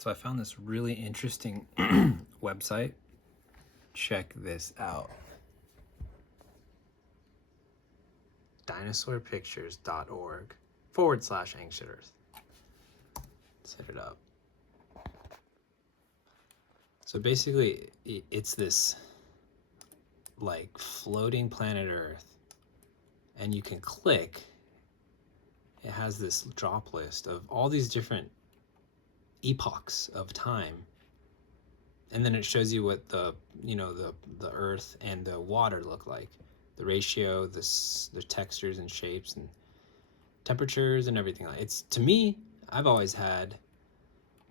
So I found this really interesting website. Check this out. dinosaurpictures.org/ancient earth. Let's hit it up. So basically, it's this like floating planet Earth, and you can click. It has this drop list of all these different epochs of time, and then it shows you what the Earth and the water look like, the ratio, the textures and shapes and temperatures and everything. It's, to me, I've always had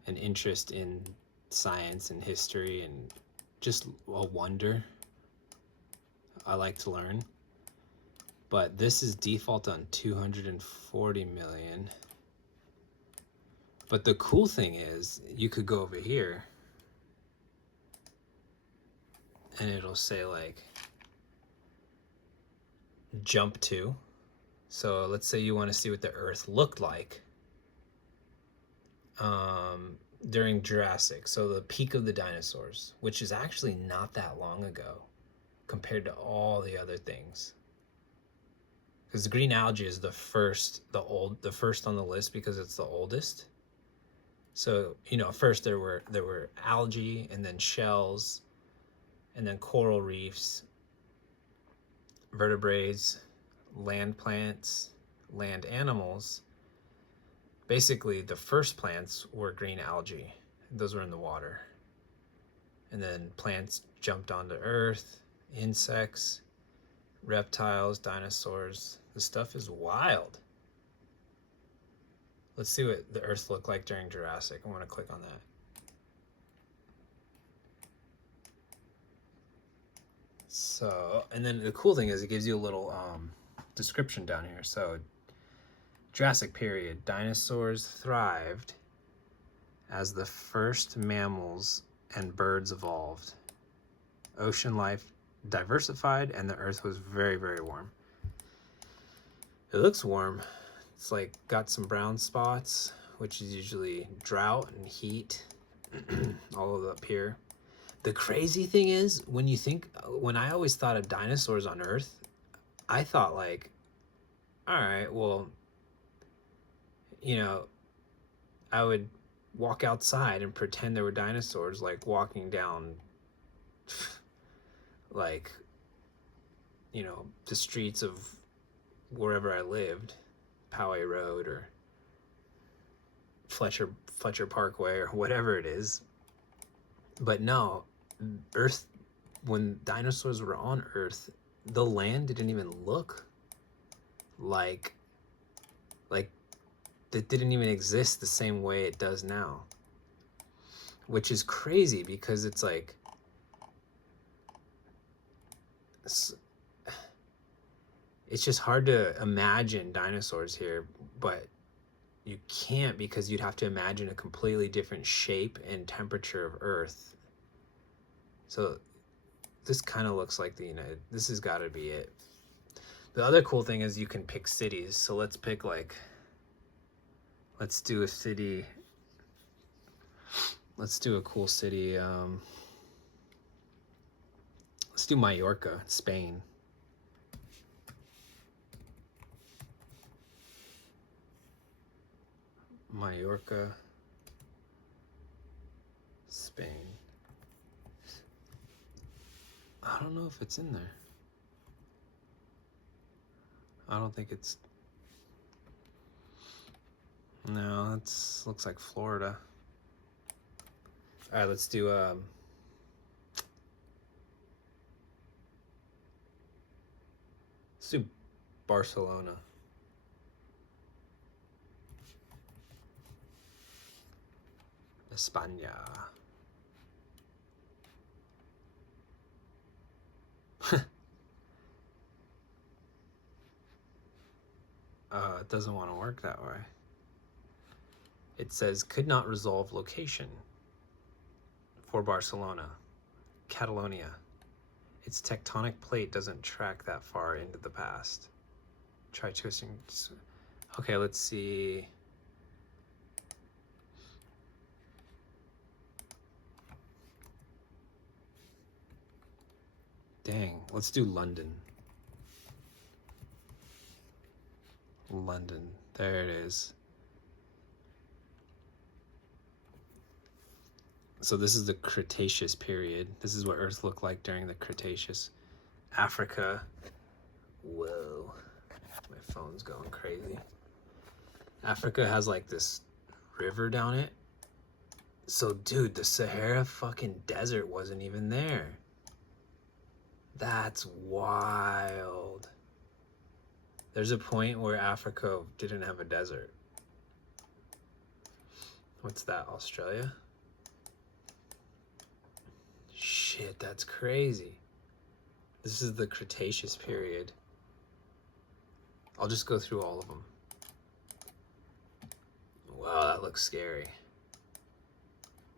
an interest in science and history and just a wonder. I like to learn. But this is default on 240 million. But the cool thing is you could go over here and it'll say like jump to. So let's say you want to see what the Earth looked like during Jurassic, so the peak of the dinosaurs, which is actually not that long ago compared to all the other things. Because the green algae is the first on the list because it's the oldest. So first there were algae, and then shells, and then coral reefs, vertebrates, land plants, land animals. Basically, the first plants were green algae. Those were in the water. And then plants jumped onto Earth, insects, reptiles, dinosaurs. This stuff is wild. Let's see what the Earth looked like during Jurassic. I want to click on that. So, and then the cool thing is it gives you a little description down here. So, Jurassic period, dinosaurs thrived as the first mammals and birds evolved. Ocean life diversified, and the Earth was very, very warm. It looks warm. It's like got some brown spots, which is usually drought and heat, all of up here. The crazy thing is, when I always thought of dinosaurs on Earth, I thought like, all right, well, I would walk outside and pretend there were dinosaurs, like walking down like, the streets of wherever I lived, Poway Road or Fletcher Parkway or whatever it is. But no, Earth, when dinosaurs were on Earth, the land didn't even look like that didn't even exist the same way it does now. Which is crazy because it's like it's just hard to imagine dinosaurs here, but you can't because you'd have to imagine a completely different shape and temperature of Earth. So this kind of looks like this has got to be it. The other cool thing is you can pick cities. So let's pick let's do a city. Let's do a cool city. Let's do Mallorca, Spain. Mallorca, Spain. I don't know if it's in there. I don't think it's... No, it looks like Florida. All right, let's do Barcelona. España. It doesn't want to work that way. It says could not resolve location for Barcelona, Catalonia. Its tectonic plate doesn't track that far into the past. Try twisting. Okay, let's see. Dang, let's do London. London, there it is. So this is the Cretaceous period. This is what Earth looked like during the Cretaceous. Africa. Whoa, my phone's going crazy. Africa has like this river down it. So dude, the Sahara fucking desert wasn't even there. That's wild. There's a point where Africa didn't have a desert. What's that, Australia? Shit, that's crazy. This is the Cretaceous period. I'll just go through all of them. Wow, that looks scary.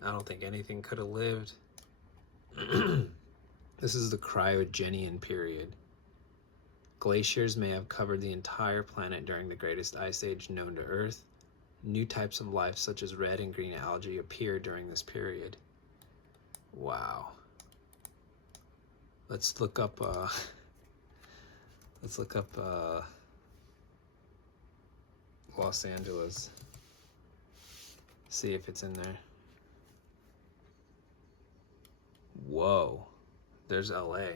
I don't think anything could have lived. This is the Cryogenian period. Glaciers may have covered the entire planet during the greatest ice age known to Earth. New types of life such as red and green algae appeared during this period. Wow. Let's look up Los Angeles. See if it's in there. Whoa. There's LA.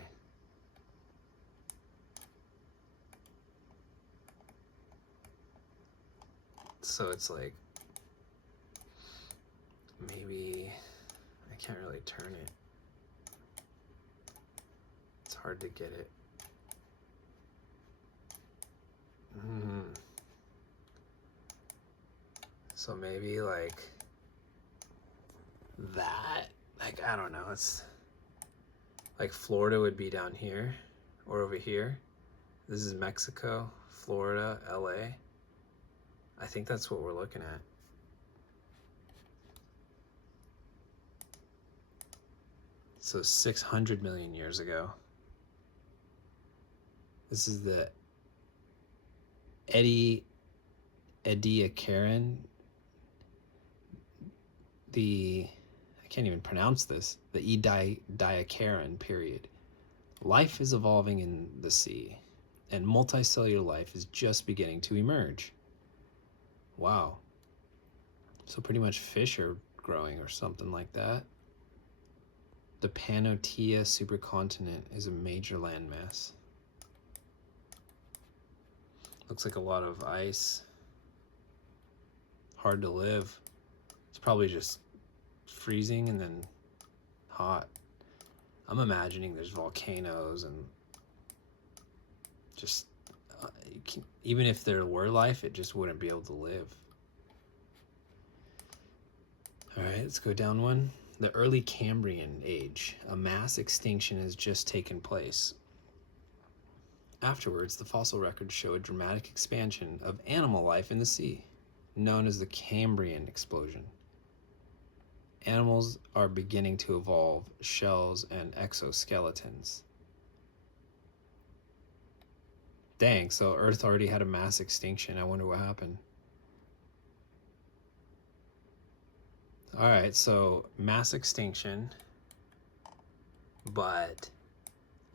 So it's like, maybe, I can't really turn it. It's hard to get it. So maybe like that, like, I don't know, it's like Florida would be down here or over here. This is Mexico, Florida, LA. I think that's what we're looking at. So 600 million years ago. This is the Ediacaran. I can't even pronounce this. The Ediacaran period. Life is evolving in the sea, and multicellular life is just beginning to emerge. Wow. So pretty much fish are growing or something like that. The Pannotia supercontinent is a major landmass. Looks like a lot of ice. Hard to live. It's probably just freezing and then hot. I'm imagining there's volcanoes and just even if there were life, it just wouldn't be able to live. All right, let's go down one. The early Cambrian age. A mass extinction has just taken place. Afterwards, the fossil records show a dramatic expansion of animal life in the sea, known as the Cambrian explosion. Animals are beginning to evolve shells and exoskeletons. Dang, so Earth already had a mass extinction. I wonder what happened. All right, so mass extinction, but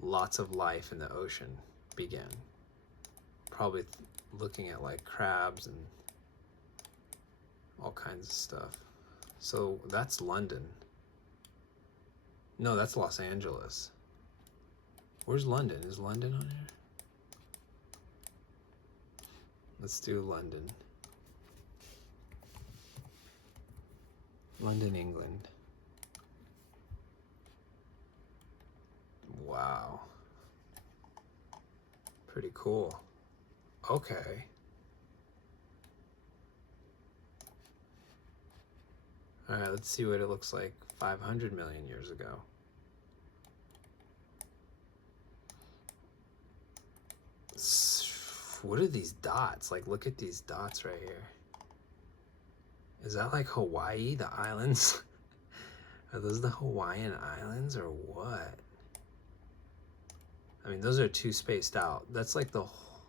lots of life in the ocean began. Probably looking at like crabs and all kinds of stuff. So that's London. No, that's Los Angeles. Where's London? Is London on here? Let's do London. London, England. Wow. Pretty cool. Okay. All right, let's see what it looks like 500 million years ago. What are these dots? Like, look at these dots right here. Is that like Hawaii, the islands? Are those the Hawaiian Islands or what? I mean, those are too spaced out. That's like the whole,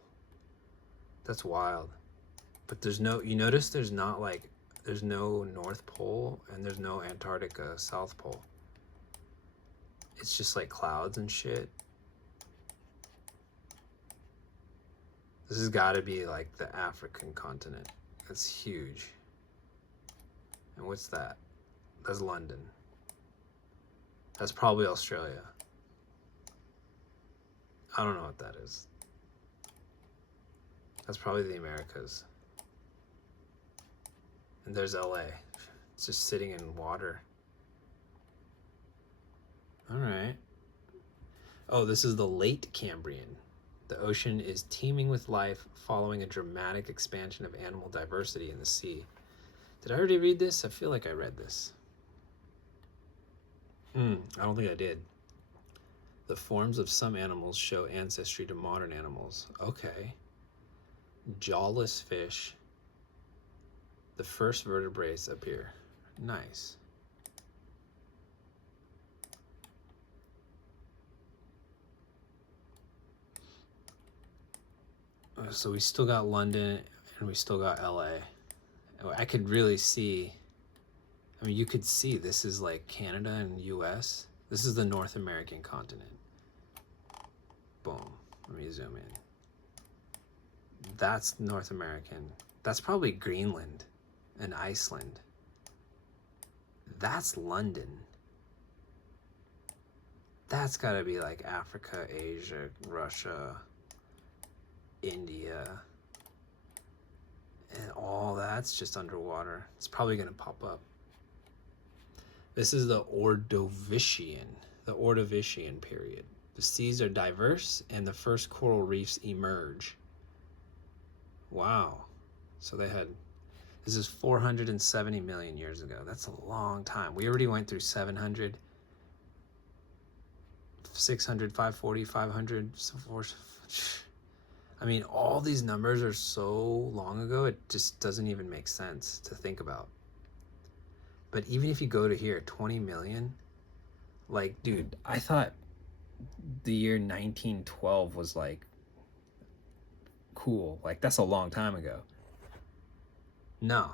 that's wild. But there's no, you notice there's not like, there's no North Pole and there's no Antarctica South Pole. It's just like clouds and shit. This has got to be like the African continent. That's huge. And what's that? That's London. That's probably Australia. I don't know what that is. That's probably the Americas. And there's LA. It's just sitting in water. All right. Oh, this is the late Cambrian. The ocean is teeming with life following a dramatic expansion of animal diversity in the sea. Did I already read this? I feel like I read this. I don't think I did. The forms of some animals show ancestry to modern animals. Okay. Jawless fish. The first vertebrates appear. Nice. So we still got London and we still got LA. I could really see, I mean, you could see this is like Canada and US. This is the North American continent. Boom. Let me zoom in. That's North American. That's probably Greenland and Iceland. That's London. That's gotta be like Africa, Asia, Russia, India, and all that's just underwater. It's probably gonna pop up. This is the Ordovician period. The seas are diverse and the first coral reefs emerge. Wow. So this is 470 million years ago. That's a long time. We already went through 700, 600, 540, 500, so forth. I mean, all these numbers are so long ago, it just doesn't even make sense to think about. But even if you go to here, 20 million, like, dude, I thought the year 1912 was like cool. Like, that's a long time ago. No,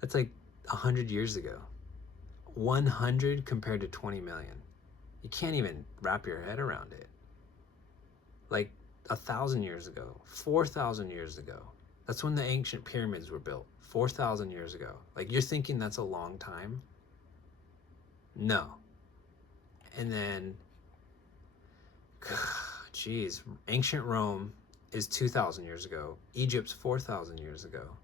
that's like 100 years ago. 100 compared to 20 million. You can't even wrap your head around it. Like 1,000 years ago, 4,000 years ago. That's when the ancient pyramids were built. 4,000 years ago. Like, you're thinking that's a long time? No. And then, geez, ancient Rome is 2,000 years ago. Egypt's 4,000 years ago.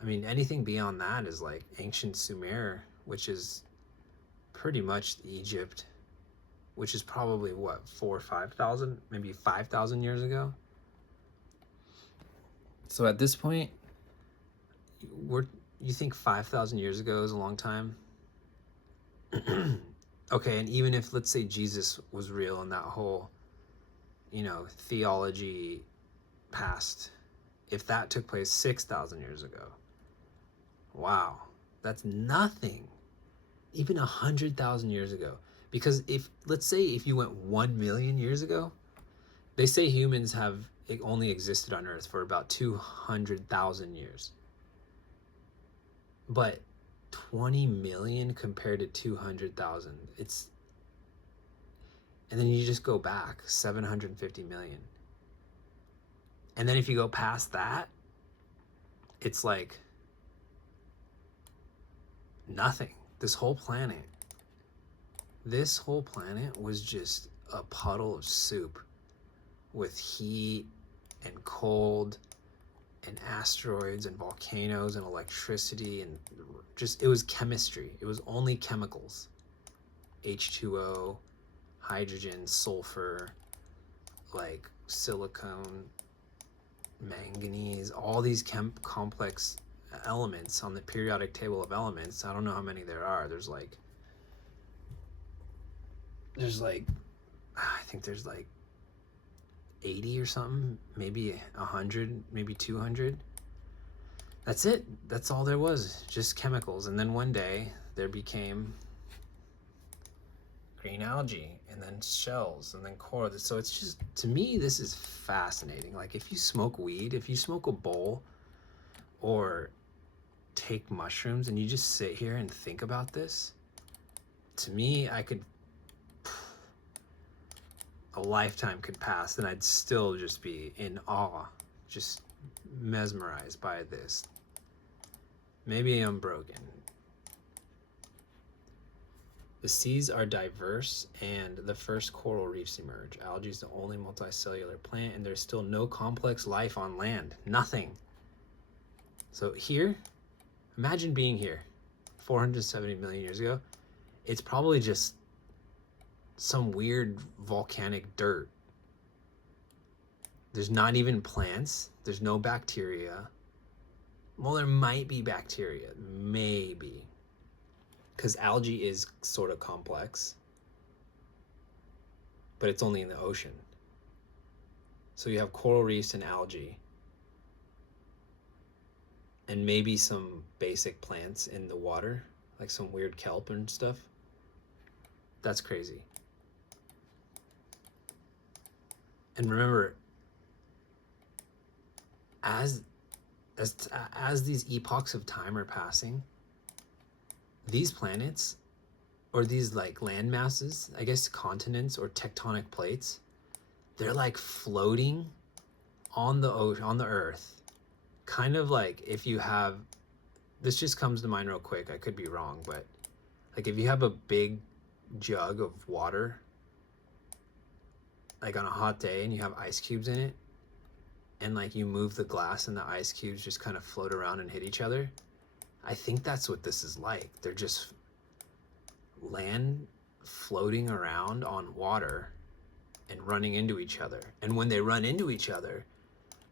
I mean, anything beyond that is like ancient Sumer, which is pretty much Egypt, which is probably what, 4,000 or 5,000, maybe 5,000 years ago. So at this point, you think 5,000 years ago is a long time? Okay, and even if, let's say, Jesus was real and that whole, theology past, if that took place 6,000 years ago, wow, that's nothing. Even 100,000 years ago. Because let's say if you went 1 million years ago, they say humans have only existed on Earth for about 200,000 years. But 20 million compared to 200,000, and then you just go back 750 million. And then if you go past that, it's like nothing. This whole planet was just a puddle of soup with heat and cold and asteroids and volcanoes and electricity, and just, it was chemistry. It was only chemicals. H2O, hydrogen, sulfur, like silicone, manganese, all these complex elements on the periodic table of elements. I don't know how many there are. There's like I think there's like 80 or something, maybe 100, maybe 200. That's it. That's all there was, just chemicals. And then one day there became green algae, and then shells, and then coral. So it's just, to me, this is fascinating. Like, if you smoke weed, if you smoke a bowl or take mushrooms and you just sit here and think about this, to me, a lifetime could pass and I'd still just be in awe, just mesmerized by this. Maybe I'm broken. The seas are diverse and the first coral reefs emerge. Algae is the only multicellular plant and there's still no complex life on land. Nothing. So here, imagine being here 470 million years ago. It's probably just some weird volcanic dirt. There's not even plants. There's no bacteria. Well, there might be bacteria. Maybe. Because algae is sort of complex. But it's only in the ocean. So you have coral reefs and algae. And maybe some basic plants in the water, like some weird kelp and stuff. That's crazy. And remember, as these epochs of time are passing, these planets, or these like land masses, I guess continents or tectonic plates, they're like floating on the ocean, on the earth. Kind of like if you have, this just comes to mind real quick, I could be wrong, but like if you have a big jug of water, like on a hot day, and you have ice cubes in it, and like you move the glass and the ice cubes just kind of float around and hit each other, I think that's what this is like. They're just land floating around on water and running into each other. And when they run into each other,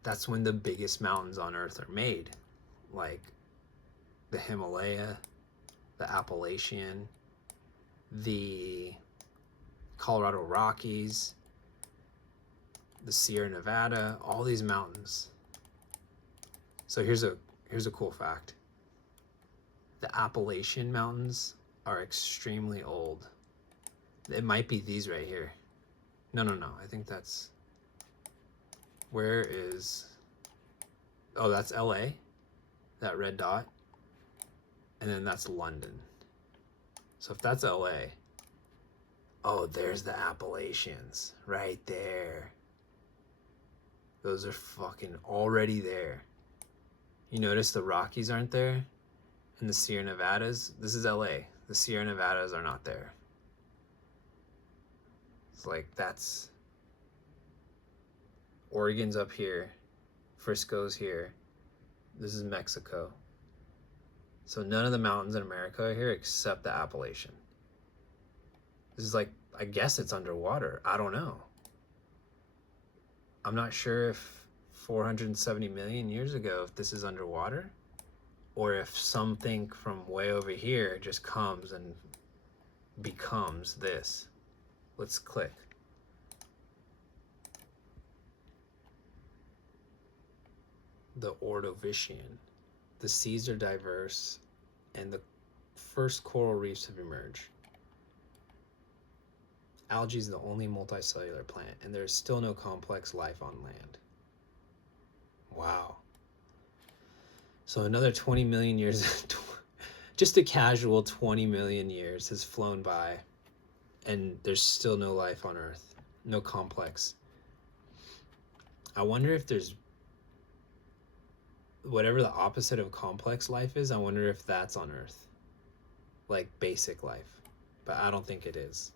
that's when the biggest mountains on earth are made, like the Himalaya, the Appalachian, the Colorado Rockies, the Sierra Nevada, all these mountains. So here's a cool fact. The Appalachian Mountains are extremely old. It might be these right here. No, I think that's, where is, oh, that's LA, that red dot, and then that's London. So if that's LA, oh, there's the Appalachians right there. Those are fucking already there. You notice the Rockies aren't there? And the Sierra Nevadas? This is LA. The Sierra Nevadas are not there. It's like, that's, Oregon's up here. Frisco's here. This is Mexico. So none of the mountains in America are here except the Appalachian. This is like, I guess it's underwater. I don't know. I'm not sure if 470 million years ago, if this is underwater, or if something from way over here just comes and becomes this. Let's click. The Ordovician. The seas are diverse and the first coral reefs have emerged. Algae is the only multicellular plant and there's still no complex life on land. Wow. So another 20 million years, just a casual 20 million years has flown by and there's still no life on Earth, no complex. I wonder if there's, whatever the opposite of complex life is, I wonder if that's on Earth, like basic life, but I don't think it is.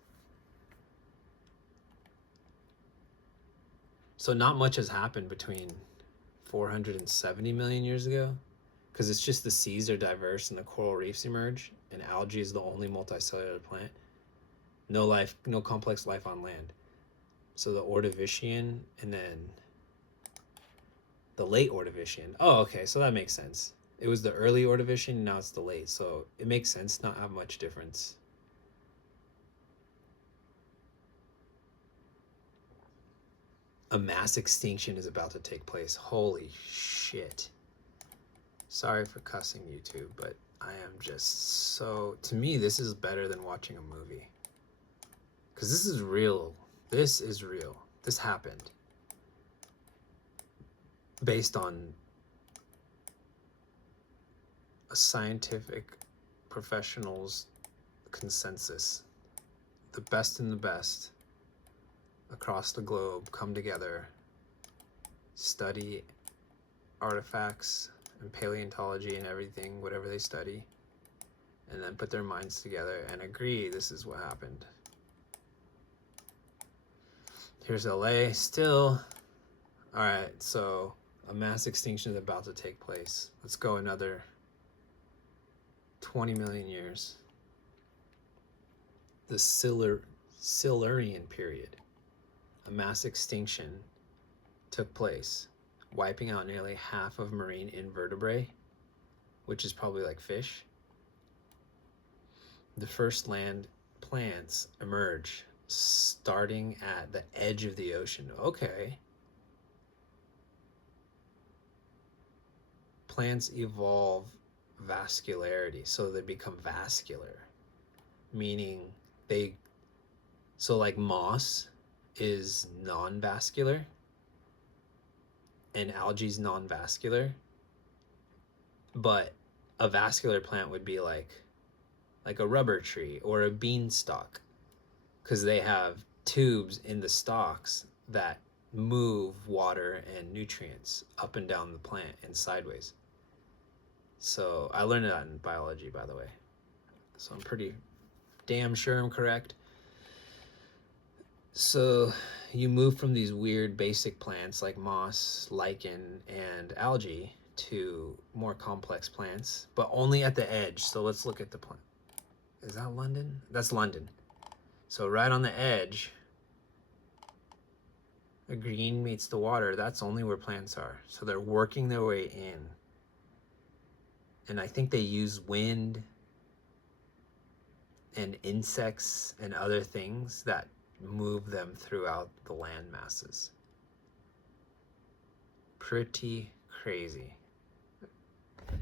So not much has happened between 470 million years ago, because it's just the seas are diverse and the coral reefs emerge, and algae is the only multicellular plant. No life, no complex life on land. So the Ordovician and then the late Ordovician. Oh, okay, so that makes sense. It was the early Ordovician, now it's the late, so it makes sense not have much difference. A mass extinction is about to take place. Holy shit. Sorry for cussing, YouTube, but I am just so, to me, this is better than watching a movie. Because this is real. This is real. This happened. Based on a scientific professional's consensus. The best and the best across the globe come together, study artifacts and paleontology and everything, whatever they study, and then put their minds together and agree this is what happened. Here's LA still. All right, so a mass extinction is about to take place. Let's go another 20 million years. The Silurian period. A mass extinction took place, wiping out nearly half of marine invertebrate, which is probably like fish. The first land plants emerge starting at the edge of the ocean. Okay. Plants evolve vascularity, so they become vascular, meaning so like moss is non-vascular and algae is non-vascular, but a vascular plant would be like a rubber tree or a beanstalk, because they have tubes in the stalks that move water and nutrients up and down the plant and sideways. So I learned that in biology, by the way. So I'm pretty damn sure I'm correct. So you move from these weird basic plants like moss, lichen, and algae to more complex plants, but only at the edge. So let's look at the plant. Is that London? That's London. So right on the edge, the green meets the water. That's only where plants are. So they're working their way in. And I think they use wind and insects and other things that move them throughout the land masses. Pretty crazy.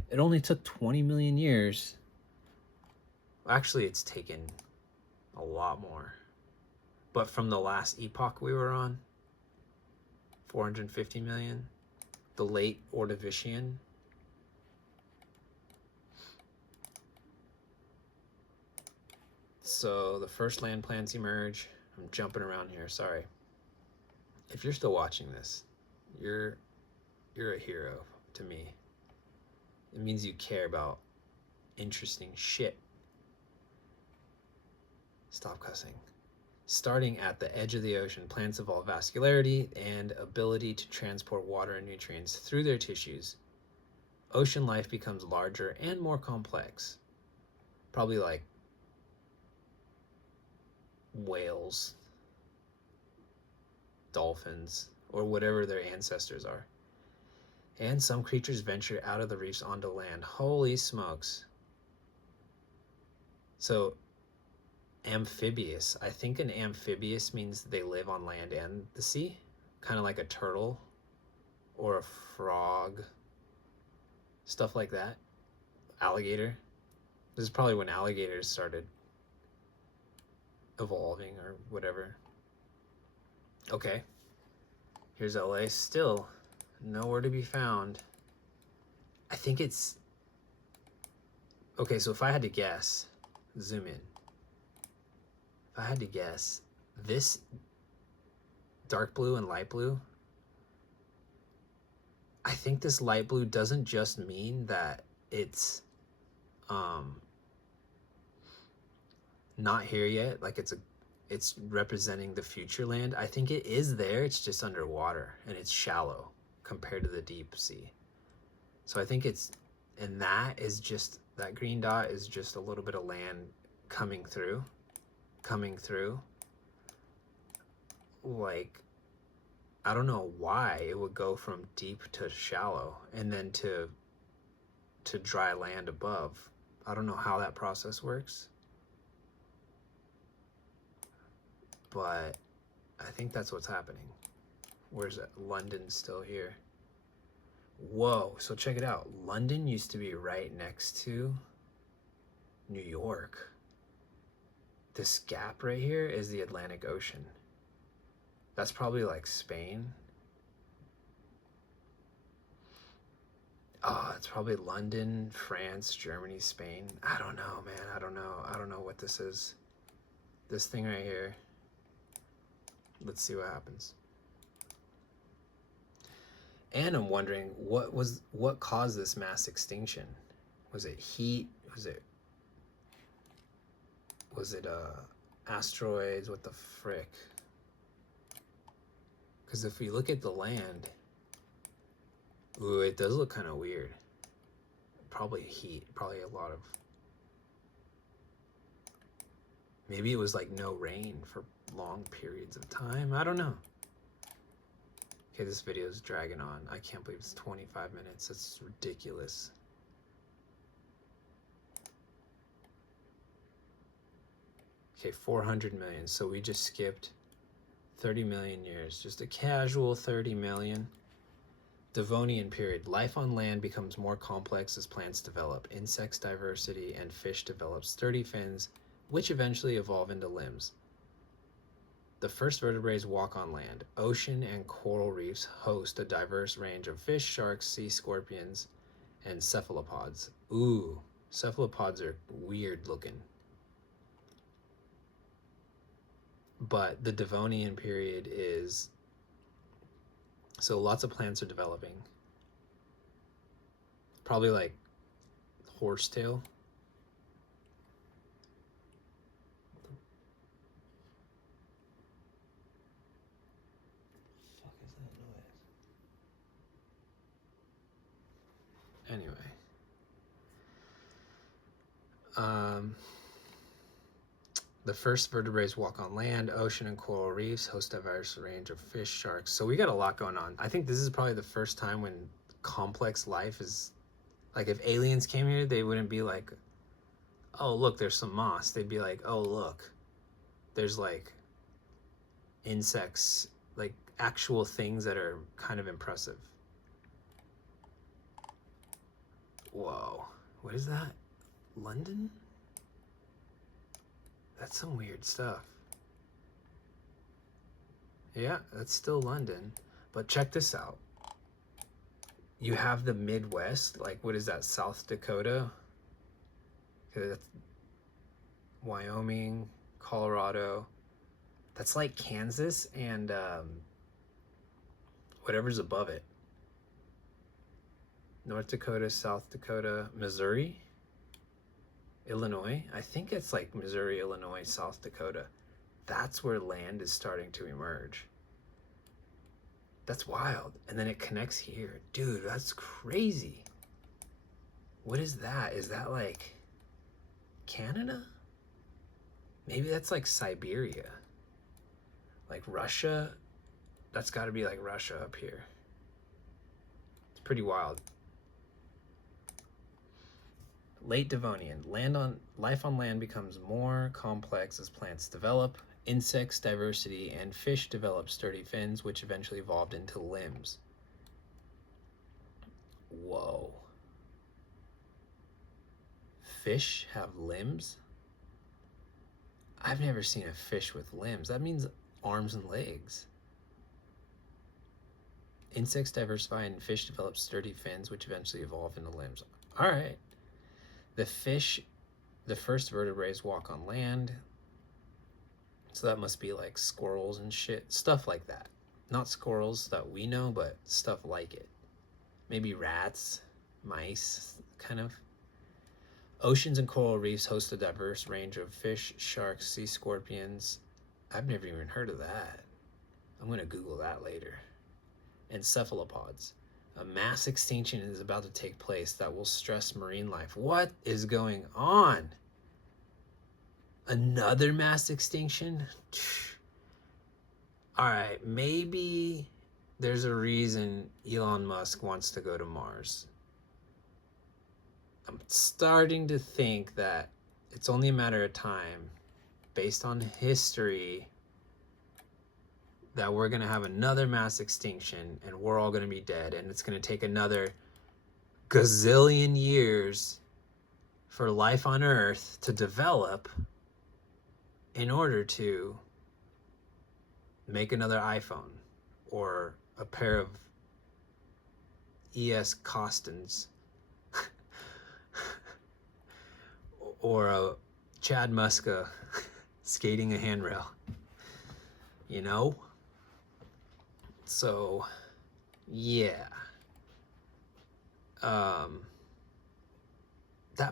It only took 20 million years. Actually, it's taken a lot more. But from the last epoch we were on, 450 million, the late Ordovician, so the first land plants emerge. I'm jumping around here, sorry. If you're still watching this, you're a hero to me. It means you care about interesting shit. Stop cussing. Starting at the edge of the ocean, plants evolve vascularity and ability to transport water and nutrients through their tissues. Ocean life becomes larger and more complex. Probably like whales, dolphins, or whatever their ancestors are. And some creatures venture out of the reefs onto land. Holy smokes. So amphibious. I think an amphibious means they live on land and the sea, kind of like a turtle or a frog, stuff like that. Alligator. This is probably when alligators started evolving or whatever. Okay. Here's LA. Still nowhere to be found. I think it's... Okay, so if I had to guess, zoom in. If I had to guess, this dark blue and light blue, I think this light blue doesn't just mean that it's not here yet, like it's representing the future land. I think it is there, it's just underwater and it's shallow compared to the deep sea. So I think it's, and that is just, that green dot is just a little bit of land coming through. Like, I don't know why it would go from deep to shallow and then to dry land above. I don't know how that process works, but I think that's what's happening. Where's that? London's still here. Whoa, so check it out. London used to be right next to New York. This gap right here is the Atlantic Ocean. That's probably like Spain. Oh, it's probably London, France, Germany, Spain. I don't know, man. I don't know what this is. This thing right here. Let's see what happens. And I'm wondering what caused this mass extinction? Was it heat? Was it asteroids? What the frick? Because if we look at the land, ooh, it does look kind of weird. Probably heat, probably a lot of, maybe it was like no rain for long periods of time. I don't know. Okay, this video is dragging on. I can't believe it's 25 minutes. That's ridiculous. Okay, 400 million. So we just skipped 30 million years. Just a casual 30 million. Devonian period. Life on land becomes more complex as plants develop. Insects diversity and fish develop sturdy fins, which eventually evolve into limbs. The first vertebrates walk on land. Ocean and coral reefs host a diverse range of fish, sharks, sea scorpions, and cephalopods. Ooh, cephalopods are weird looking. But the Devonian period is, so lots of plants are developing. Probably like horsetail. What the fuck is that noise? Anyway. The first vertebrates walk on land. Ocean and coral reefs host a diverse range of fish, sharks. So we got a lot going on. I think this is probably the first time when complex life is, like, if aliens came here, they wouldn't be like, oh, look, there's some moss. They'd be like, oh, look, there's like insects, like actual things that are kind of impressive. Whoa, what is that? London? That's some weird stuff. Yeah, that's still London. But check this out. You have the Midwest, like what is that, South Dakota? That's Wyoming, Colorado. That's like Kansas and whatever's above it. North Dakota, South Dakota, Missouri, Illinois. I think it's like Missouri, Illinois, South Dakota. That's where land is starting to emerge. That's wild. And then it connects here. Dude, that's crazy. What is that? Is that like Canada? Maybe that's like Siberia. Like Russia. That's got to be like Russia up here. It's pretty wild. Late Devonian. Life on land becomes more complex as plants develop. Insects diversity and fish develop sturdy fins, which eventually evolved into limbs. Whoa. Fish have limbs? I've never seen a fish with limbs. That means arms and legs. Insects diversify and fish develop sturdy fins, which eventually evolve into limbs. All right. The first vertebrates walk on land. So that must be like squirrels and shit. Stuff like that. Not squirrels that we know, but stuff like it. Maybe rats, mice, kind of. Oceans and coral reefs host a diverse range of fish, sharks, sea scorpions. I've never even heard of that. I'm going to Google that later. And cephalopods. A mass extinction is about to take place that will stress marine life. What is going on? Another mass extinction? All right, maybe there's a reason Elon Musk wants to go to Mars. I'm starting to think that it's only a matter of time, based on history, that we're going to have another mass extinction and we're all going to be dead, and it's going to take another gazillion years for life on Earth to develop in order to make another iPhone or a pair of ES Costins or a Chad Muska skating a handrail. You know? So, yeah. That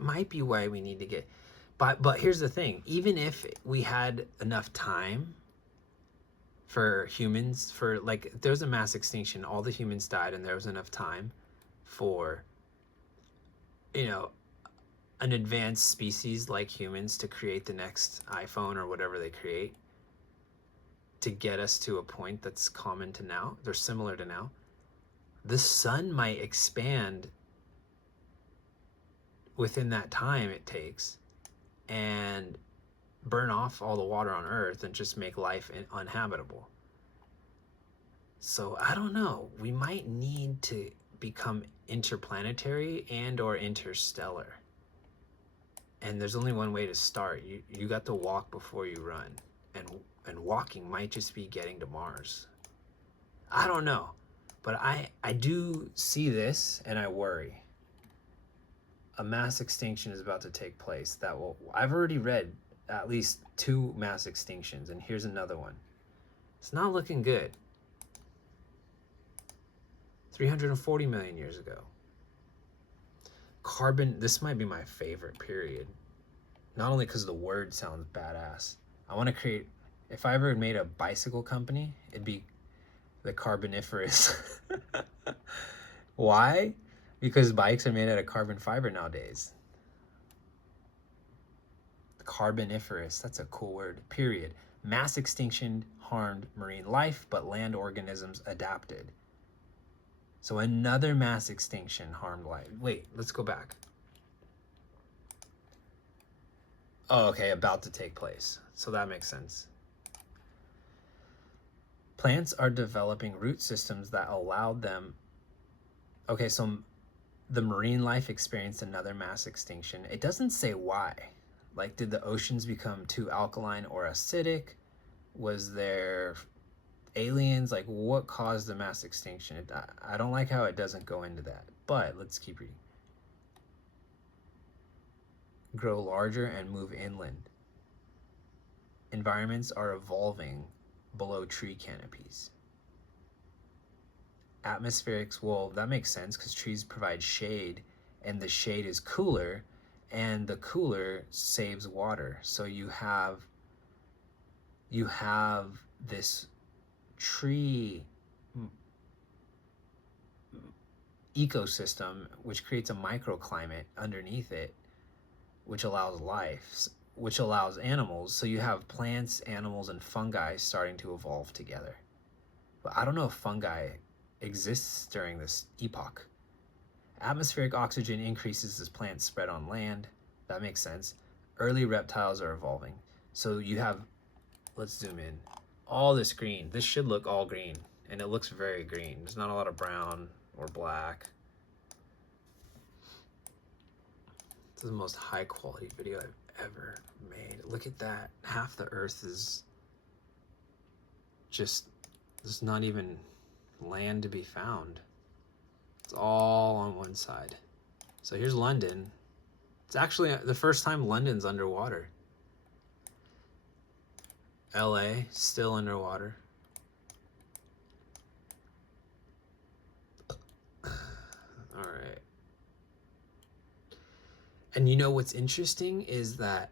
might be why we need to get... But here's the thing. Even if we had enough time for humans, for like, if there was a mass extinction, all the humans died, and there was enough time for, you know, an advanced species like humans to create the next iPhone or whatever they create, to get us to a point that's common to now, they're similar to now, the sun might expand within that time it takes and burn off all the water on Earth and just make life uninhabitable. So I don't know. We might need to become interplanetary and or interstellar. And there's only one way to start. You got to walk before you run. And walking might just be getting to Mars. I don't know. But I do see this and I worry. A mass extinction is about to take place that will... I've already read at least 2 mass extinctions, and here's another one. It's not looking good. 340 million years ago. Carbon, this might be my favorite period. Not only because the word sounds badass. I want to create... If I ever made a bicycle company, it'd be the Carboniferous. Why? Because bikes are made out of carbon fiber nowadays. Carboniferous, that's a cool word. Period. Mass extinction harmed marine life, but land organisms adapted. So another mass extinction harmed life. Wait, let's go back. Oh, okay, about to take place. So that makes sense. Plants are developing root systems that allowed them... Okay, so the marine life experienced another mass extinction. It doesn't say why. Like, did the oceans become too alkaline or acidic? Was there aliens? Like, what caused the mass extinction? I don't like how it doesn't go into that. But let's keep reading. Grow larger and move inland. Environments are evolving below tree canopies. Atmospherics, well, that makes sense because trees provide shade, and the shade is cooler, and the cooler saves water. So you have this tree ecosystem which creates a microclimate underneath it, which allows life, which allows animals. So you have plants, animals, and fungi starting to evolve together. But I don't know if fungi exists during this epoch. Atmospheric oxygen increases as plants spread on land. That makes sense. Early reptiles are evolving. So you have, let's zoom in, all this green. This should look all green, and it looks very green. There's not a lot of brown or black. This is the most high quality video I've ever made. Look at that. Half the earth is just, there's not even land to be found. It's all on one side. So here's London. It's actually the first time London's underwater. LA, still underwater. All right. And you know what's interesting is that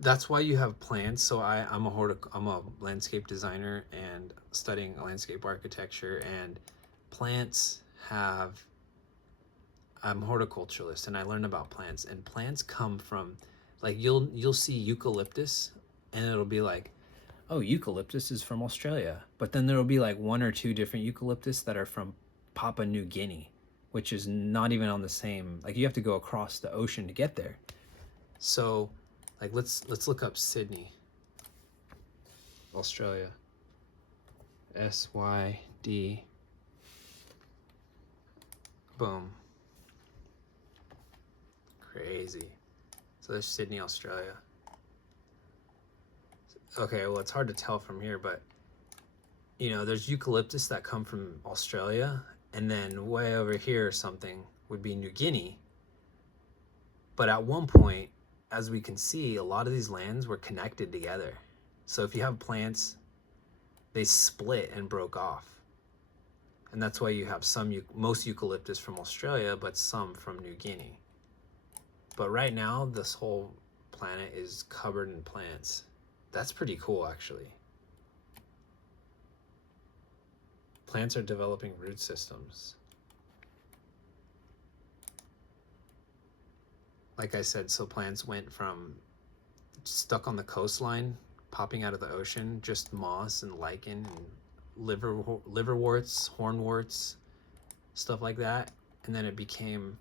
that's why you have plants. So I'm a landscape designer and studying landscape architecture, and plants have... I'm a horticulturalist, and I learned about plants, and plants come from, like, you'll see eucalyptus, and it'll be like, oh, eucalyptus is from Australia, but then there'll be like 1 or 2 different eucalyptus that are from Papua New Guinea, which is not even on the same, like, you have to go across the ocean to get there. So, like, let's look up Sydney, Australia. SYD. Boom. Crazy. So there's Sydney, Australia. Okay, well, it's hard to tell from here, but you know, there's eucalyptus that come from Australia, and then way over here or something would be New Guinea. But at one point, as we can see, a lot of these lands were connected together. So if you have plants, they split and broke off. And that's why you have most eucalyptus from Australia, but some from New Guinea. But right now, this whole planet is covered in plants. That's pretty cool, actually. Plants are developing root systems. Like I said, so plants went from stuck on the coastline, popping out of the ocean, just moss and lichen and liverworts, hornworts, stuff like that. And then it became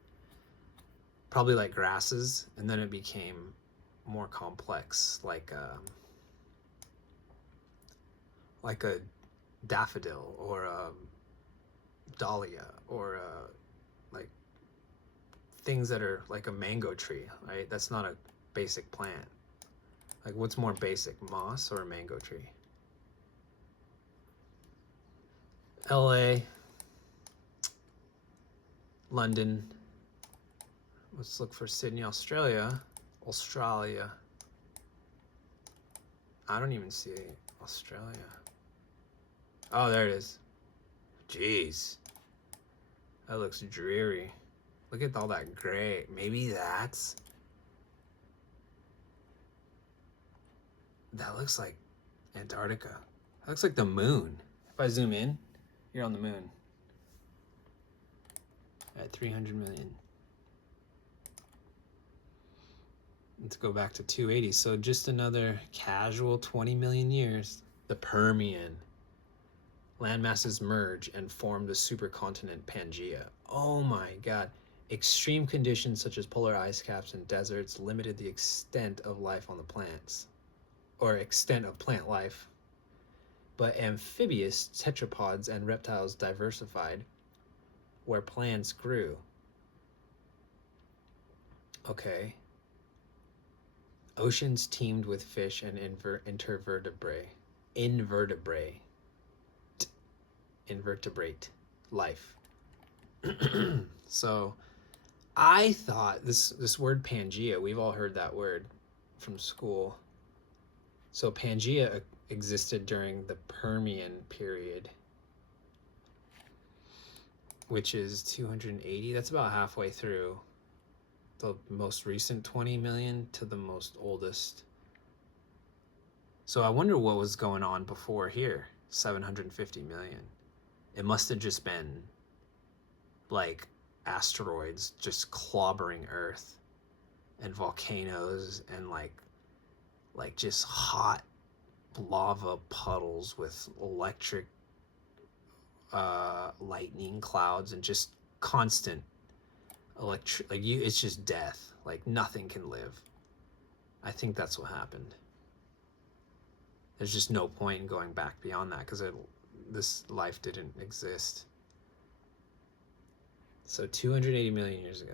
probably like grasses, and then it became more complex, like a daffodil or a dahlia or like things that are like a mango tree, right? That's not a basic plant. Like, what's more basic, moss or a mango tree? LA, London. Let's look for Sydney, Australia. Australia. I don't even see Australia. Oh, there it is. Jeez. That looks dreary. Look at all that gray. Maybe that's... That looks like Antarctica. That looks like the moon. If I zoom in, you're on the moon. At 300 million. Let's go back to 280. So just another casual 20 million years. The Permian. Land masses merge and form the supercontinent Pangaea. Oh my God. Extreme conditions such as polar ice caps and deserts limited the extent of life on the plants, or extent of plant life. But amphibious tetrapods and reptiles diversified where plants grew. Okay. Oceans teemed with fish and invertebrate life. So I thought this word Pangaea, we've all heard that word from school. So Pangaea existed during the Permian period, which is 280. That's about halfway through the most recent 20 million to the most oldest. So I wonder what was going on before here, 750 million. It must have just been like asteroids just clobbering Earth, and volcanoes, and like just hot lava puddles with electric lightning clouds, and just constant it's just death. Like, nothing can live. I think that's what happened. There's just no point in going back beyond that, because this life didn't exist. So 280 million years ago.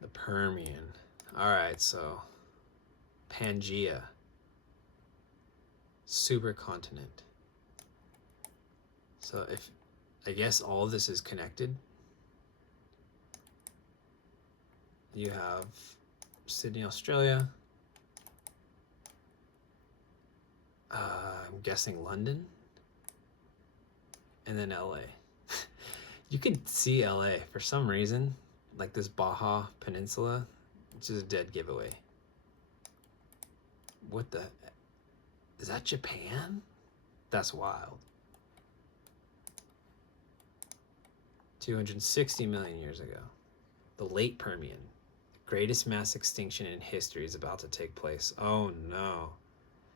The Permian. All right, so Pangaea, supercontinent. So I guess all of this is connected. You have Sydney, Australia. I'm guessing London. And then LA. You could see LA for some reason, like this Baja Peninsula, which is a dead giveaway. What the? Is that Japan? That's wild. 260 million years ago. The late Permian. The greatest mass extinction in history is about to take place. Oh no.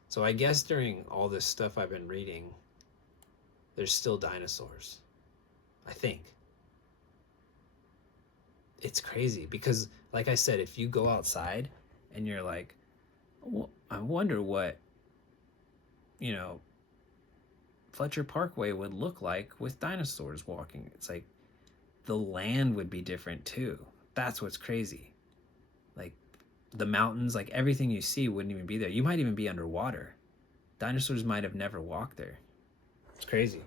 So I guess during all this stuff I've been reading, there's still dinosaurs. I think. It's crazy because, like I said, if you go outside and you're like, well, I wonder what, Fletcher Parkway would look like with dinosaurs walking. It's like the land would be different too. That's what's crazy. Like the mountains, like everything you see wouldn't even be there. You might even be underwater. Dinosaurs might have never walked there. It's crazy.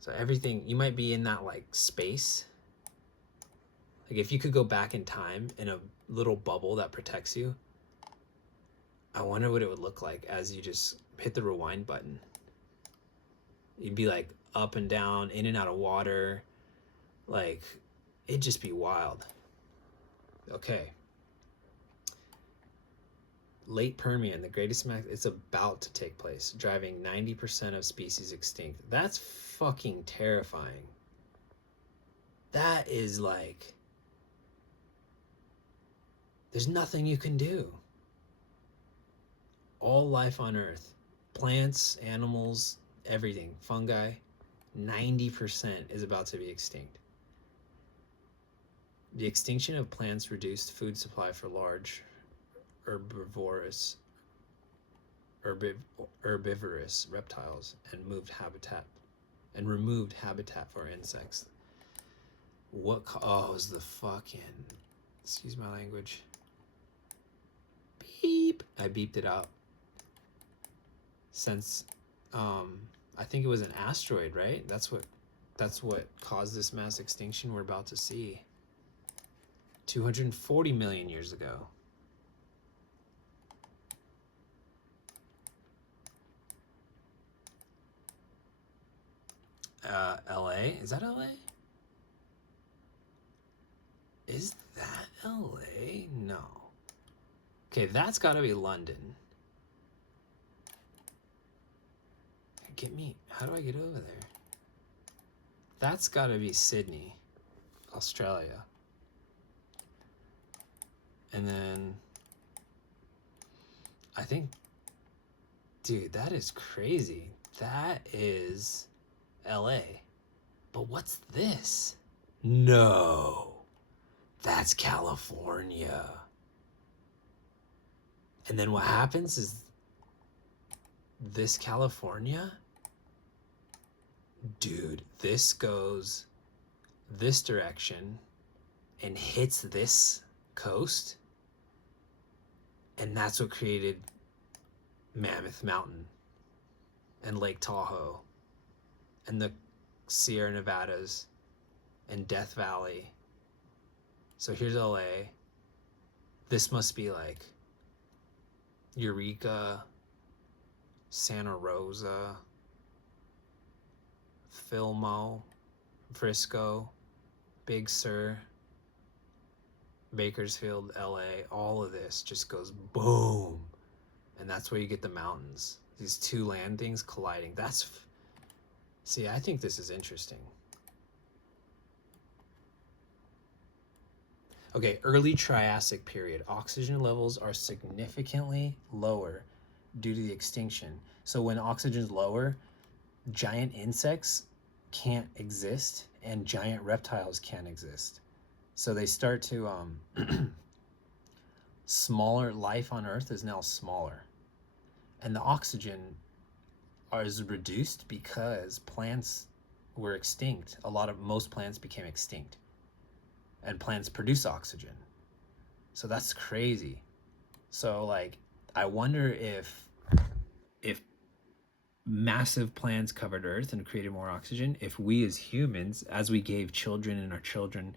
So everything, you might be in that like space, Like if you could go back in time in a little bubble that protects you, I wonder what it would look like as you just hit the rewind button. You'd be like up and down, in and out of water. Like, it'd just be wild. Okay. Late Permian, the greatest it's about to take place, driving 90% of species extinct. That's fucking terrifying. That is like, there's nothing you can do. All life on Earth, plants, animals, everything, fungi, 90% is about to be extinct. The extinction of plants reduced food supply for large herbivorous reptiles and removed habitat for insects. What caused the fucking, excuse my language, beep, I beeped it out. Since I think it was an asteroid, right? That's what caused this mass extinction we're about to see 240 million years ago. LA? Is that LA? Is that LA? No. Okay, that's gotta be London. Get me, how do I get over there? That's gotta be Sydney, Australia. And then I think, dude, that is crazy. That is LA. But what's this? No, that's California. And then what happens is this California, dude, this goes this direction and hits this coast, and that's what created Mammoth Mountain and Lake Tahoe and the Sierra Nevadas and Death Valley. So here's LA. This must be like Eureka, Santa Rosa, Fillmore, Frisco, Big Sur, Bakersfield, LA. All of this just goes boom. And that's where you get the mountains. These two land things colliding. See, I think this is interesting. Okay, early Triassic period. Oxygen levels are significantly lower due to the extinction. So when oxygen's lower, giant insects can't exist and giant reptiles can't exist. So they start to, smaller life on Earth is now smaller. And the oxygen is reduced because plants were extinct. Most plants became extinct. And plants produce oxygen. So that's crazy. So like, I wonder if massive plants covered Earth and created more oxygen, if we as humans, as we gave children and our children,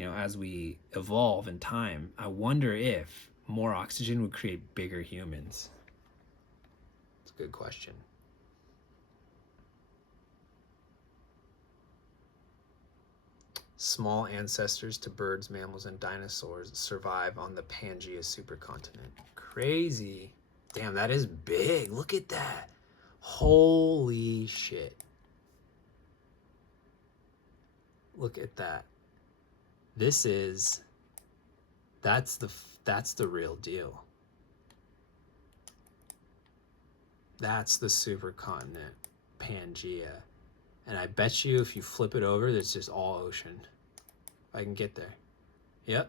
as we evolve in time, I wonder if more oxygen would create bigger humans. It's a good question. Small ancestors to birds, mammals, and dinosaurs survive on the Pangaea supercontinent. Crazy. Damn, that is big. Look at that. Holy shit. Look at that. That's the real deal. That's the supercontinent, Pangaea. And I bet you if you flip it over, it's just all ocean. If I can get there. Yep.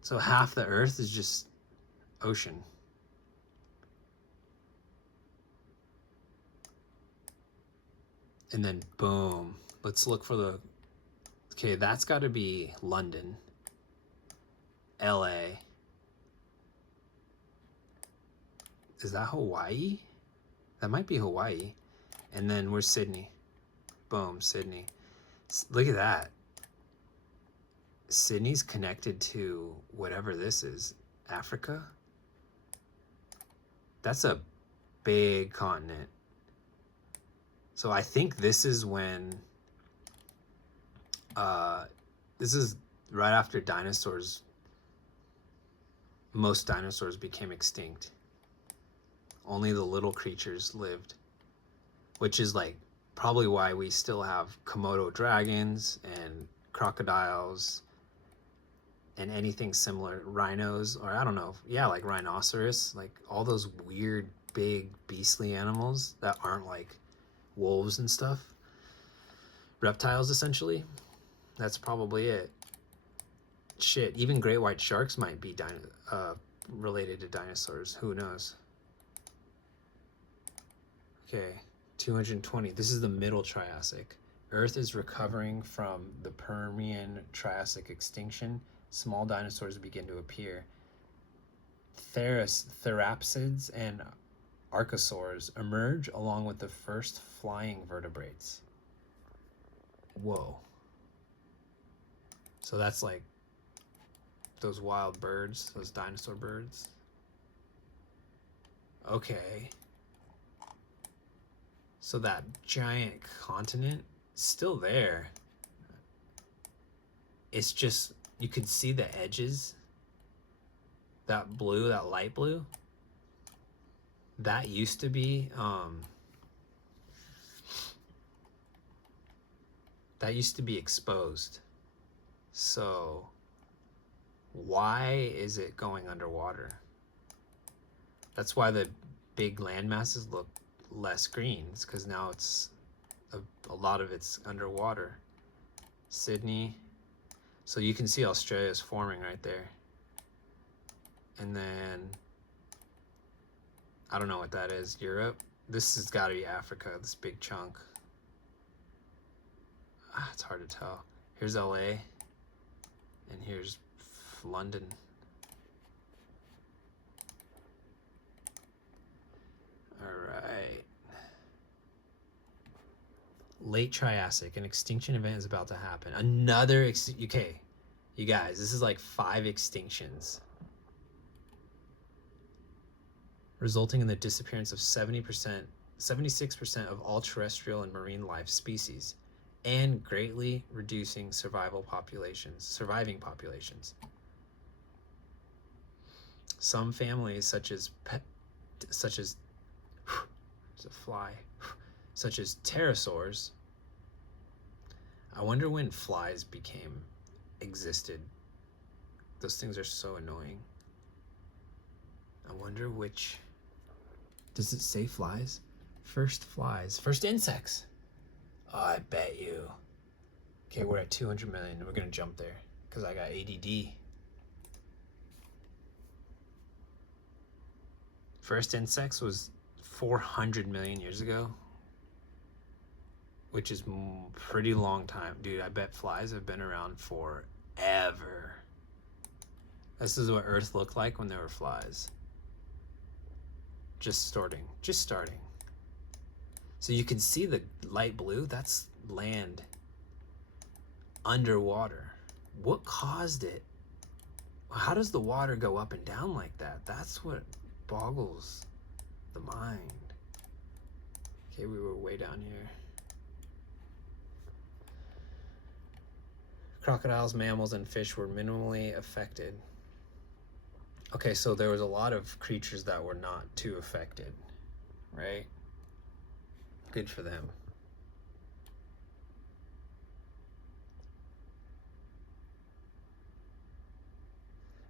So half the Earth is just ocean. And then boom. Let's look for the... Okay, that's got to be London. LA. Is that Hawaii? That might be Hawaii. And then where's Sydney? Boom, Sydney. Look at that. Sydney's connected to whatever this is. Africa? That's a big continent. So I think this is when this is right after dinosaurs, most dinosaurs became extinct. Only the little creatures lived, which is like probably why we still have Komodo dragons and crocodiles and anything similar, rhinos, or I don't know, yeah, like rhinoceros, like all those weird big beastly animals that aren't like wolves and stuff, reptiles essentially. That's probably it. Shit, even great white sharks might be related to dinosaurs. Who knows? Okay, 220. This is the middle Triassic. Earth is recovering from the Permian Triassic extinction. Small dinosaurs begin to appear. Therapsids and archosaurs emerge along with the first flying vertebrates. Whoa. So that's like those wild birds, those dinosaur birds. Okay. So that giant continent, still there. It's just, you could see the edges. That blue, that light blue. That used to be, exposed. So why is it going underwater? That's why the big land masses look less green. It's because now it's a lot of it's underwater. Sydney. So you can see Australia's forming right there. And then I don't know what that is. Europe. This has got to be Africa, this big chunk. It's hard to tell. Here's LA, and here's London. All right. Late Triassic, an extinction event is about to happen. Another okay, you guys, this is like 5 extinctions, resulting in the disappearance of 76% of all terrestrial and marine life species, and greatly reducing surviving populations. Some families, such as there's a fly, such as pterosaurs. I wonder when flies existed. Those things are so annoying. I wonder which. Does it say flies? First flies. First insects. Oh, I bet you. Okay, we're at 200 million. We're gonna jump there because I got ADD. First insects was 400 million years ago, which is pretty long time. Dude, I bet flies have been around forever. This is what Earth looked like when there were flies. Just starting. So you can see the light blue, that's land underwater. What caused it? How does the water go up and down like that? That's what boggles the mind. Okay, we were way down here. Crocodiles, mammals, and fish were minimally affected. Okay, so there was a lot of creatures that were not too affected, right? Good for them.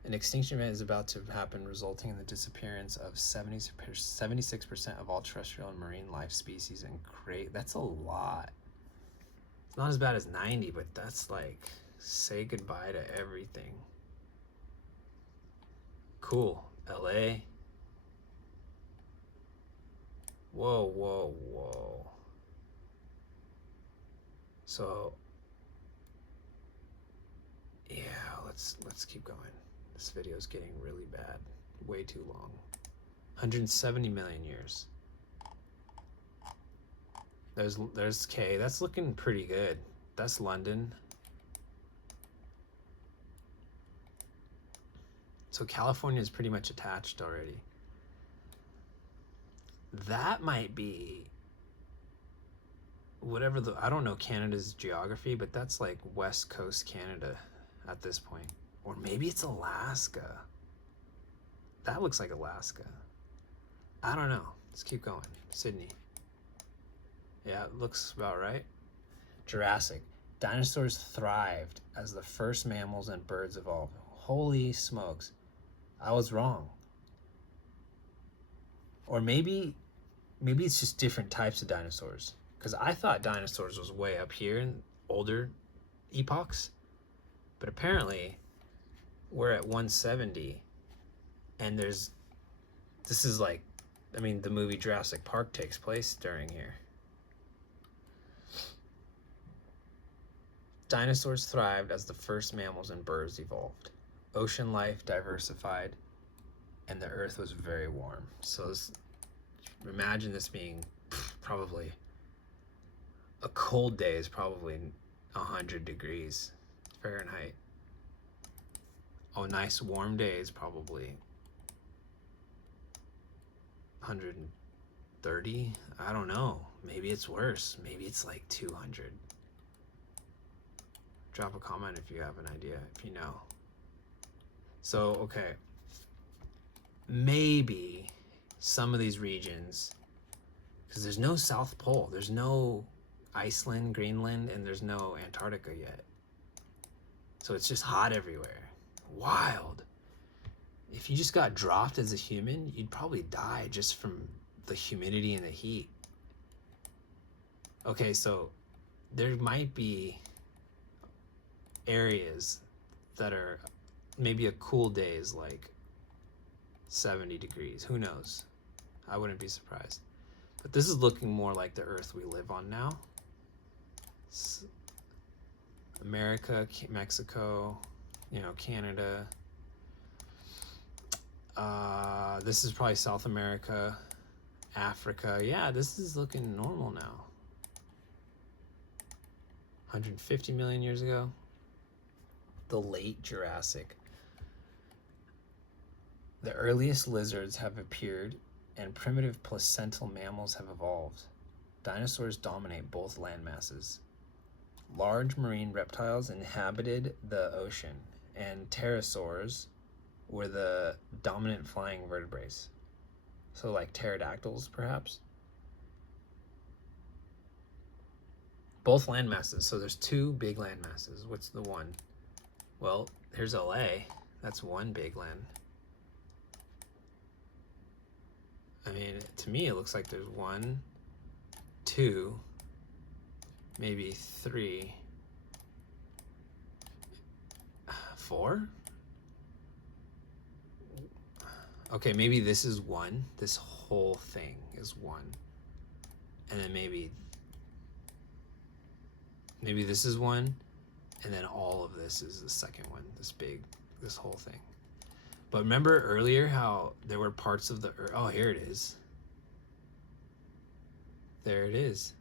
An extinction event is about to happen, resulting in the disappearance of 76% of all terrestrial and marine life species. And that's a lot. It's not as bad as 90, but that's like, say goodbye to everything. Cool. LA. Whoa. So, yeah, let's keep going. This video is getting really bad. Way too long. 170 million years. There's K. That's looking pretty good. That's London. So California is pretty much attached already. That might be whatever the, I don't know Canada's geography, but that's like West Coast Canada at this point. Or maybe it's Alaska. That looks like Alaska. I don't know. Let's keep going. Sydney. Yeah, it looks about right. Jurassic. Dinosaurs thrived as the first mammals and birds evolved. Holy smokes. I was wrong. Or maybe it's just different types of dinosaurs. Because I thought dinosaurs was way up here in older epochs. But apparently we're at 170. And this is like, I mean, the movie Jurassic Park takes place during here. Dinosaurs thrived as the first mammals and birds evolved. Ocean life diversified, and the earth was very warm. So imagine this being probably, a cold day is probably 100 degrees Fahrenheit. A nice warm day is probably 130. I don't know. Maybe it's worse. Maybe it's like 200. Drop a comment if you have an idea, if you know. So, okay. Maybe some of these regions, because there's no South Pole, there's no Iceland, Greenland, and there's no Antarctica yet. So it's just hot everywhere. Wild. If you just got dropped as a human, you'd probably die just from the humidity and the heat. Okay, so there might be areas that are, maybe a cool day is like 70 degrees. Who knows? I wouldn't be surprised. But this is looking more like the earth we live on now. America, Mexico, Canada. This is probably South America, Africa. Yeah, this is looking normal now. 150 million years ago. The late Jurassic. The earliest lizards have appeared and primitive placental mammals have evolved. Dinosaurs dominate both land masses. Large marine reptiles inhabited the ocean, and pterosaurs were the dominant flying vertebrates. So like pterodactyls, perhaps? Both land masses. So there's two big land masses. What's the one? Well, here's LA. That's one big land. I mean, to me, it looks like there's 1, 2, maybe 3, 4. Okay, maybe this is 1. This whole thing is 1. And then maybe this is 1. And then all of this is the second one, this whole thing. But remember earlier how there were parts of the earth, oh, here it is. There it is.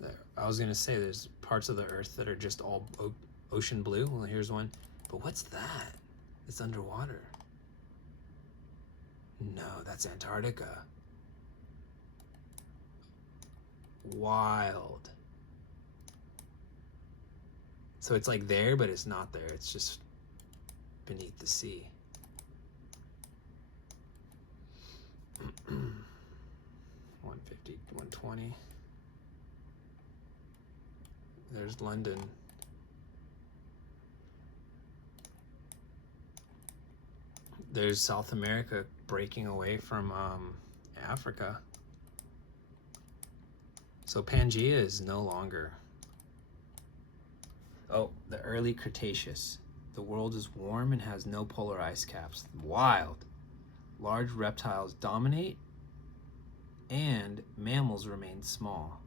There. I was gonna say there's parts of the earth that are just all ocean blue. Well, here's one. But what's that? It's underwater. No, that's Antarctica. Wild. So it's like there, but it's not there. It's just beneath the sea. 150, 120. There's London. There's South America breaking away from Africa. So Pangaea is no longer. Oh, the early Cretaceous. The world is warm and has no polar ice caps. Wild. Large reptiles dominate and mammals remain small.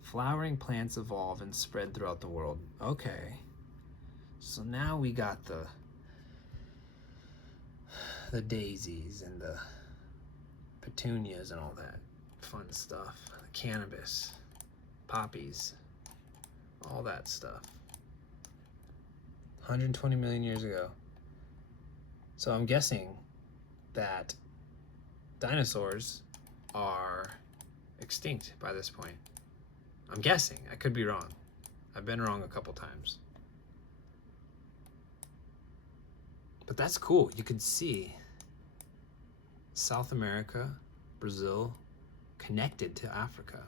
Flowering plants evolve and spread throughout the world. Okay. So now we got the daisies and the petunias and all that fun stuff. The cannabis, poppies, all that stuff. 120 million years ago. So I'm guessing that dinosaurs are extinct by this point. I'm guessing. I could be wrong. I've been wrong a couple times. But that's cool. You can see South America, Brazil, connected to Africa.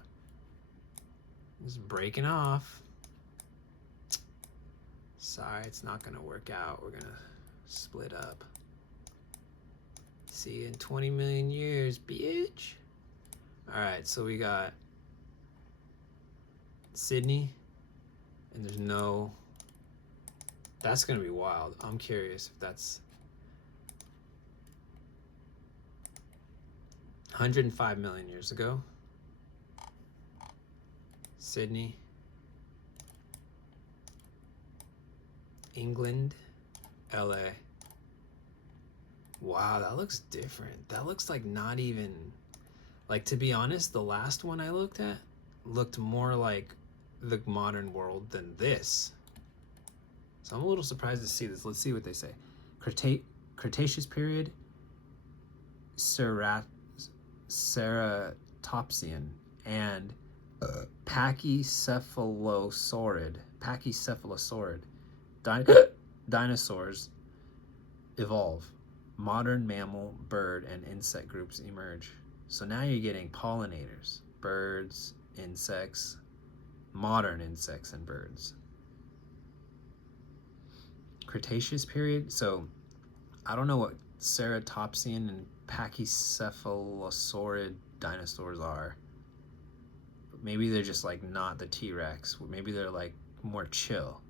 It's breaking off. Sorry, it's not gonna work out. We're gonna split up. See you in 20 million years, bitch. All right, so we got Sydney, and there's no, that's gonna be wild. I'm curious if that's 105 million years ago. Sydney, England, LA. Wow, that looks different. That looks like not even, like, to be honest, the last one I looked at looked more like the modern world than this. So I'm a little surprised to see this. Let's see what they say. Cretaceous period, Ceratopsian, and Pachycephalosaurid dinosaurs evolve. Modern mammal, bird, and insect groups emerge. So now you're getting pollinators, birds, insects, modern insects and birds. Cretaceous period, so I don't know what ceratopsian and pachycephalosaurid dinosaurs are. But maybe they're just like not the T-Rex. Maybe they're like more chill.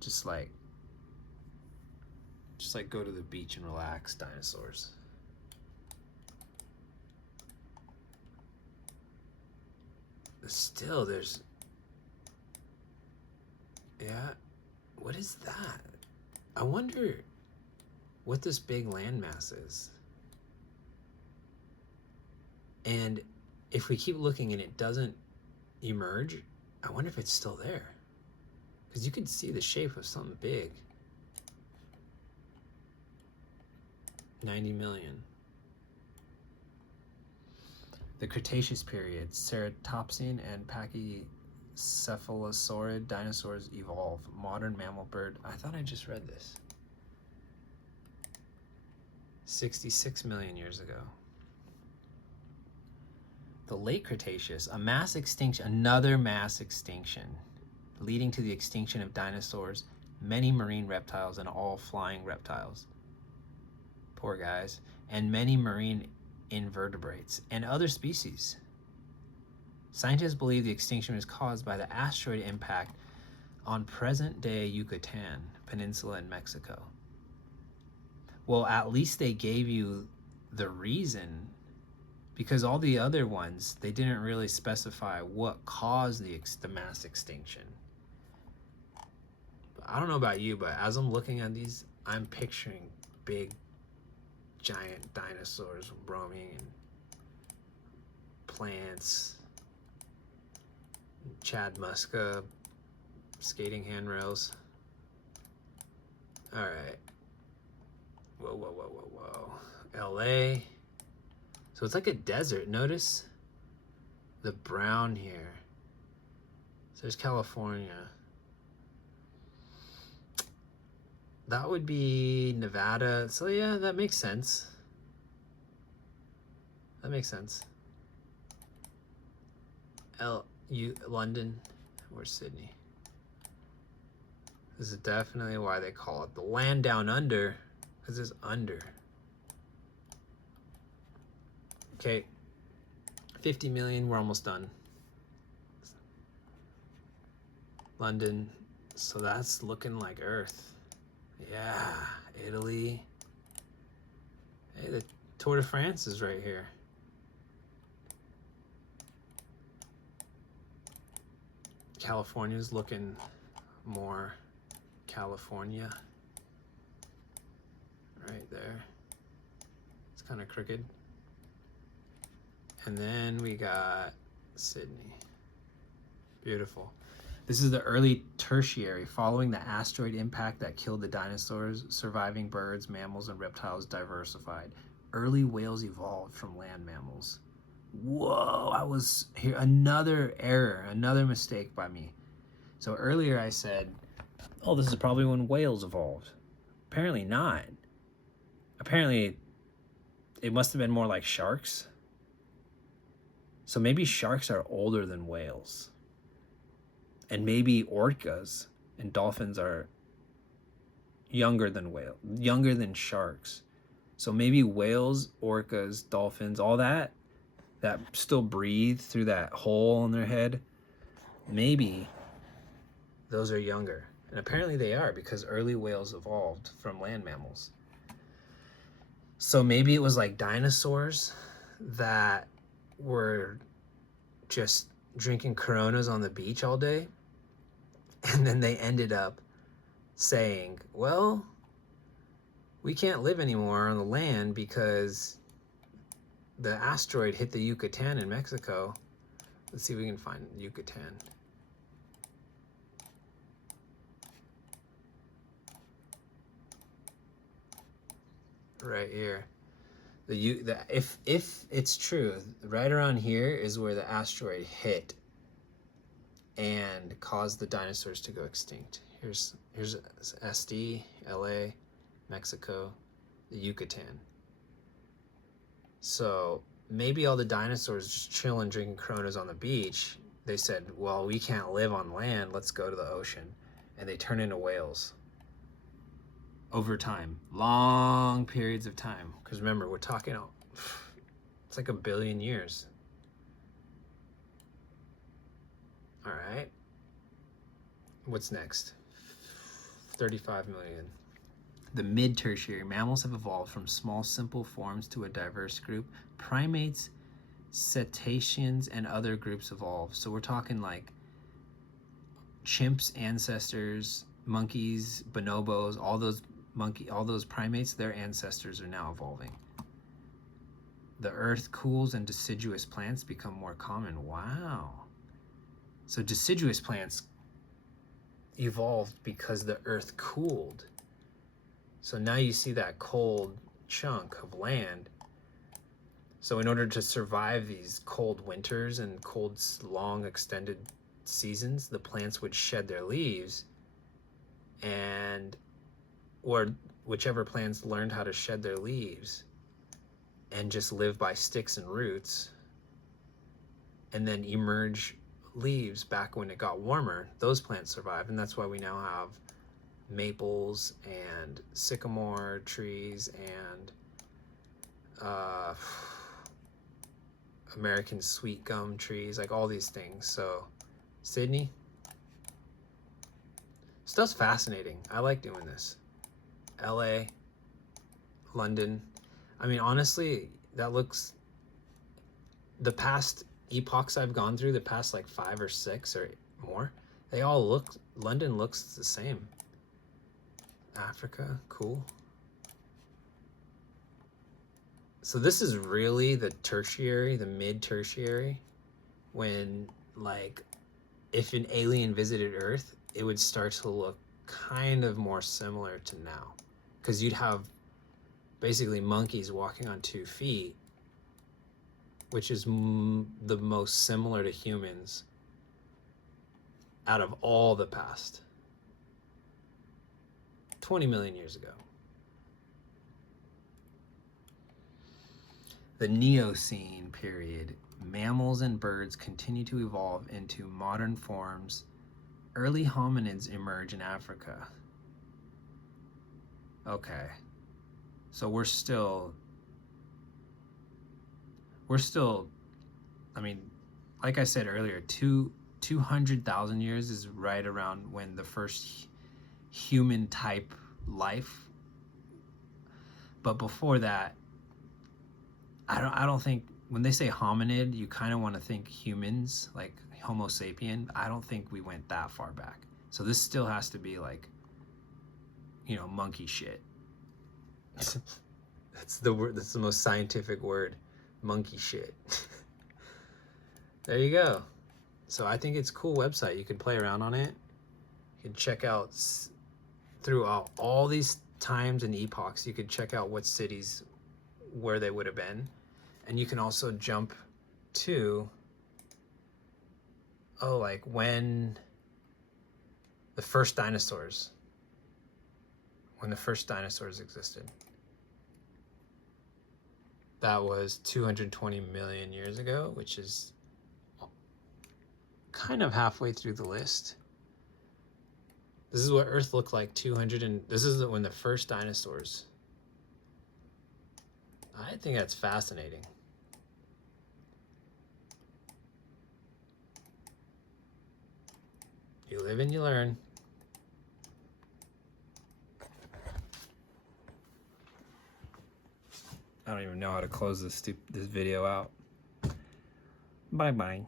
Just like go to the beach and relax dinosaurs. But still, there's, yeah, what is that? I wonder what this big landmass is. And if we keep looking and it doesn't emerge, I wonder if it's still there. Because you could see the shape of something big. 90 million. The Cretaceous period, ceratopsian and pachycephalosaurid dinosaurs evolve. Modern mammal bird. I thought I just read this. 66 million years ago. The late Cretaceous, another mass extinction, leading to the extinction of dinosaurs, many marine reptiles, and all flying reptiles. Poor guys. And many marine invertebrates and other species. Scientists believe the extinction was caused by the asteroid impact on present-day Yucatan Peninsula in Mexico. Well, at least they gave you the reason, because all the other ones, they didn't really specify what caused the mass extinction. I don't know about you, but as I'm looking at these, I'm picturing big, giant dinosaurs roaming and plants, Chad Muska skating handrails. All right. Whoa. LA. So it's like a desert. Notice the brown here. So there's California. That would be Nevada. So yeah, that makes sense. London or Sydney. This is definitely why they call it the land down under, because it's under. Okay, 50 million, we're almost done. London, so that's looking like Earth. Yeah, Italy. Hey, the Tour de France is right here. California's looking more California. Right there. It's kind of crooked. And then we got Sydney. Beautiful. This is the early tertiary, following the asteroid impact that killed the dinosaurs. Surviving birds, mammals, and reptiles diversified. Early whales evolved from land mammals. Whoa, I was here. Another error, another mistake by me. So earlier I said, oh, this is probably when whales evolved. Apparently not. Apparently it must have been more like sharks. So maybe sharks are older than whales. And maybe orcas and dolphins are younger than sharks. So maybe whales, orcas, dolphins, all that still breathe through that hole in their head, maybe those are younger. And apparently they are, because early whales evolved from land mammals. So maybe it was like dinosaurs that were just drinking Coronas on the beach all day. And then they ended up saying, well, we can't live anymore on the land because the asteroid hit the Yucatan in Mexico. Let's see if we can find Yucatan. Right here. If it's true, right around here is where the asteroid hit and caused the dinosaurs to go extinct. Here's SD, LA, Mexico, the Yucatan. So maybe all the dinosaurs just chilling, drinking Coronas on the beach, they said, well, we can't live on land, let's go to the ocean. And they turn into whales. Over time, long periods of time. Because remember, we're talking, it's like 1 billion years. All right. What's next? 35 million. The mid-tertiary, mammals have evolved from small, simple forms to a diverse group. Primates, cetaceans, and other groups evolved. So we're talking like chimps, ancestors, monkeys, bonobos, all those primates, their ancestors are now evolving. The earth cools and deciduous plants become more common. Wow. So deciduous plants evolved because the earth cooled. So now you see that cold chunk of land. So in order to survive these cold winters and cold, long, extended seasons, the plants would shed their leaves, or whichever plants learned how to shed their leaves and just live by sticks and roots, and then emerge leaves back when it got warmer, those plants survive. And that's why we now have maples and sycamore trees and American sweet gum trees, like all these things. So Sydney, stuff's fascinating. I like doing this. LA, London. I mean, honestly, the past epochs I've gone through, the past like 5 or 6 or more, London looks the same. Africa, cool. So this is really the tertiary, the mid-tertiary, when like if an alien visited Earth, it would start to look kind of more similar to now, because you'd have basically monkeys walking on 2 feet, which is the most similar to humans out of all the past 20 million years ago. The Neocene period. Mammals and birds continue to evolve into modern forms. Early hominids emerge in Africa. Okay. So we're still, I mean, like I said earlier, 200,000 years is right around when the first human type life. But before that, I don't think, when they say hominid, you kind of want to think humans, like Homo sapien. I don't think we went that far back. So this still has to be like, monkey shit. That's the word. That's the most scientific word. Monkey shit. There you go. So I think it's a cool website. You can play around on it. You can check out throughout all these times and epochs. You could check out what cities, where they would have been. And you can also jump to, oh, like when the first dinosaurs existed. That was 220 million years ago, which is kind of halfway through the list. This is what Earth looked like this is when the first dinosaurs. I think that's fascinating. You live and you learn. I don't even know how to close this video out. Bye-bye.